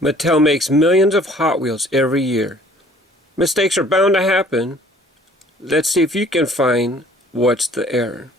Mattel makes millions of Hot Wheels every year. Mistakes are bound to happen. Let's see if you can find what's the error.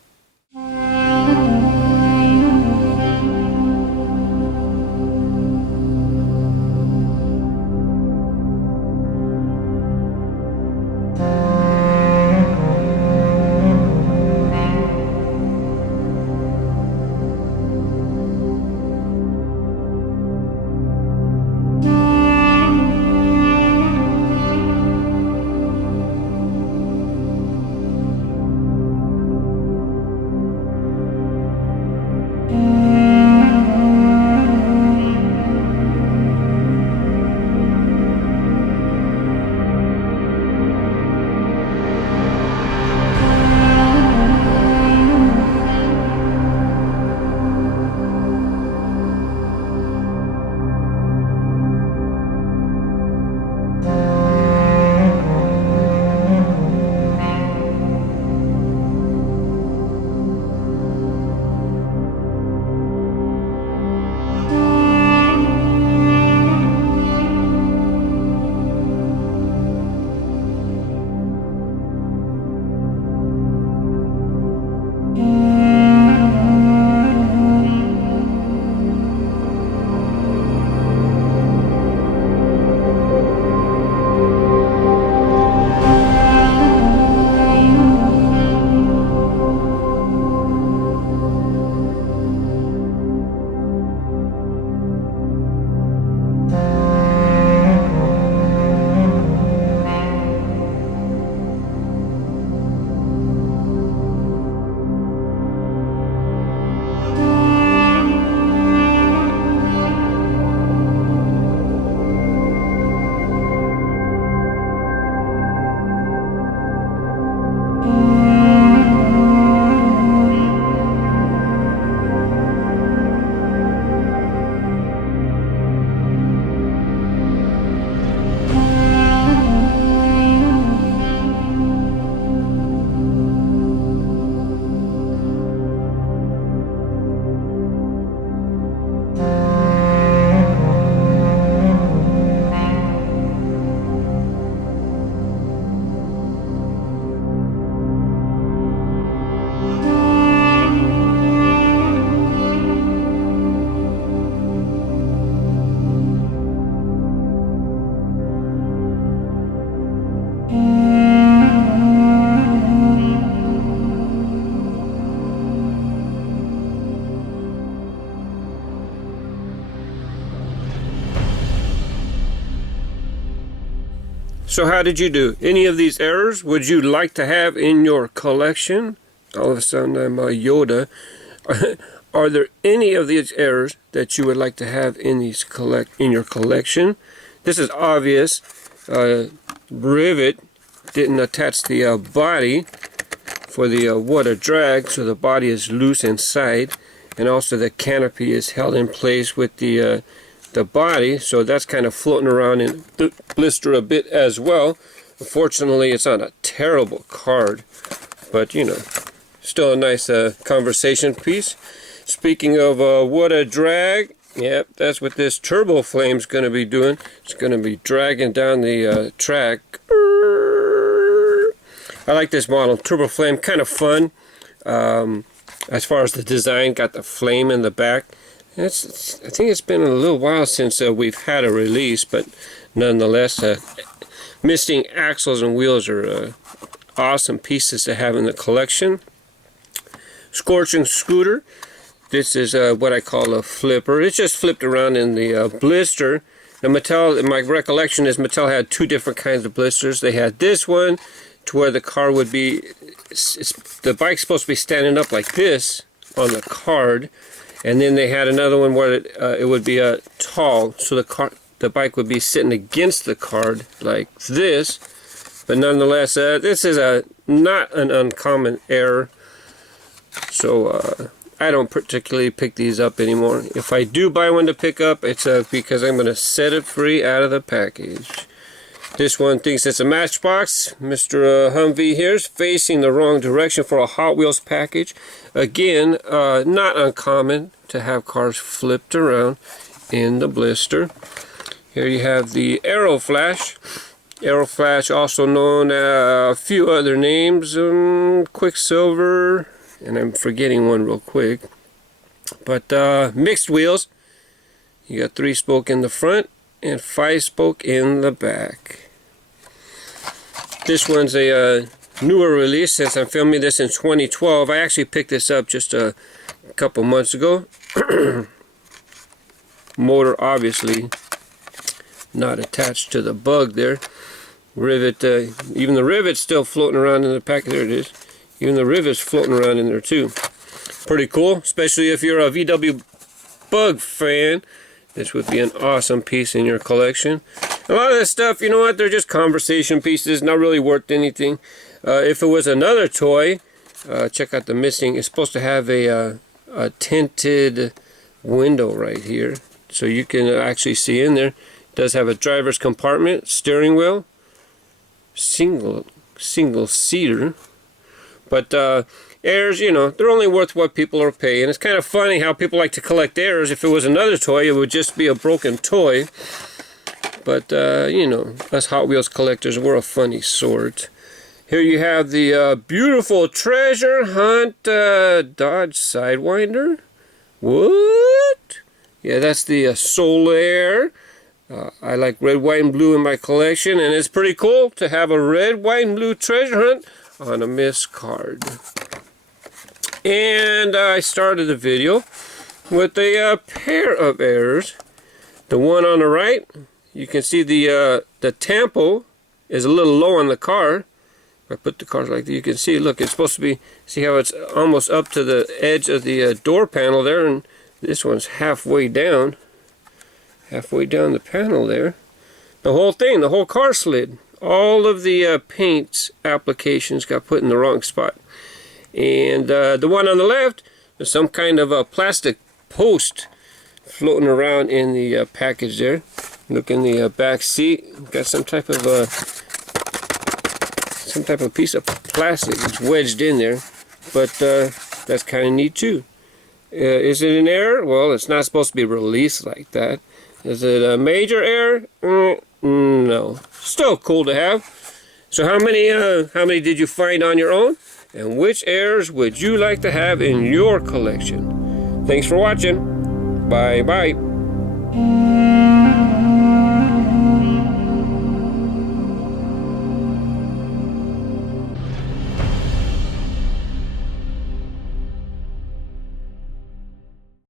So how did you do? Any of these errors would you like to have in your collection? All of a sudden I'm a Yoda. Are there any of these errors that you would like to have in your collection? This is obvious. Rivet didn't attach the body for the water drag, so the body is loose inside, and also the canopy is held in place with the body, so that's kind of floating around in the blister a bit as well. Unfortunately, it's not a terrible card, but you know, still a nice conversation piece. Speaking of water drag, yep, that's what this turbo flame's going to be doing. It's going to be dragging down the track. I like this model. Turbo flame, kind of fun. As far as the design, got the flame in the back. I think it's been a little while since we've had a release, but nonetheless, missing axles and wheels are awesome pieces to have in the collection. Scorching scooter. This is what I call a flipper. It's just flipped around in the blister. Now Mattel, my recollection is Mattel had two different kinds of blisters. They had this one to where the car would be, the bike's supposed to be standing up like this on the card. And then they had another one where it would be tall, so the bike would be sitting against the card like this. But nonetheless, this is not an uncommon error. So I don't particularly pick these up anymore. If I do buy one to pick up, it's because I'm going to set it free out of the package. This one thinks it's a Matchbox. Mr. Humvee here is facing the wrong direction for a Hot Wheels package. Again, not uncommon to have cars flipped around in the blister. Here you have the Aero Flash. Aero Flash, also known a few other names, Quicksilver, and I'm forgetting one real quick. But mixed wheels. You got 3-spoke in the front and 5-spoke in the back. This one's a newer release since I'm filming this in 2012. I actually picked this up just a couple months ago. Motor obviously not attached to the bug there. Rivet, even the rivet's still floating around in the pack. There it is. Even the rivet's floating around in there too. Pretty cool, especially if you're a VW bug fan. This would be an awesome piece in your collection. A lot of this stuff, you know what, they're just conversation pieces, not really worth anything. If it was another toy, check out the missing. It's supposed to have a tinted window right here, so you can actually see in there. It does have a driver's compartment, steering wheel, single seater, but airs, you know, they're only worth what people are paying. It's kind of funny how people like to collect airs. If it was another toy, it would just be a broken toy. But, you know, us Hot Wheels collectors, we're a funny sort. Here you have the beautiful treasure hunt Dodge Sidewinder. What? Yeah, that's the Solaire. I like red, white, and blue in my collection, and it's pretty cool to have a red, white, and blue treasure hunt on a Miss card. And I started the video with a pair of airs. The one on the right, you can see the tampo is a little low on the car. If I put the cars like that, you can see, look, it's supposed to be, see how it's almost up to the edge of the door panel there, and this one's halfway down the panel there. The whole thing, the whole car slid. All of the paint applications got put in the wrong spot. And the one on the left, there's some kind of a plastic post floating around in the package there. Look in the back seat, got some type of piece of plastic that's wedged in there. But that's kind of neat too. Is it an error? Well, it's not supposed to be released like that. Is it a major error? No. Still cool to have. So how many did you find on your own? And which airs would you like to have in your collection? Thanks for watching. Bye bye.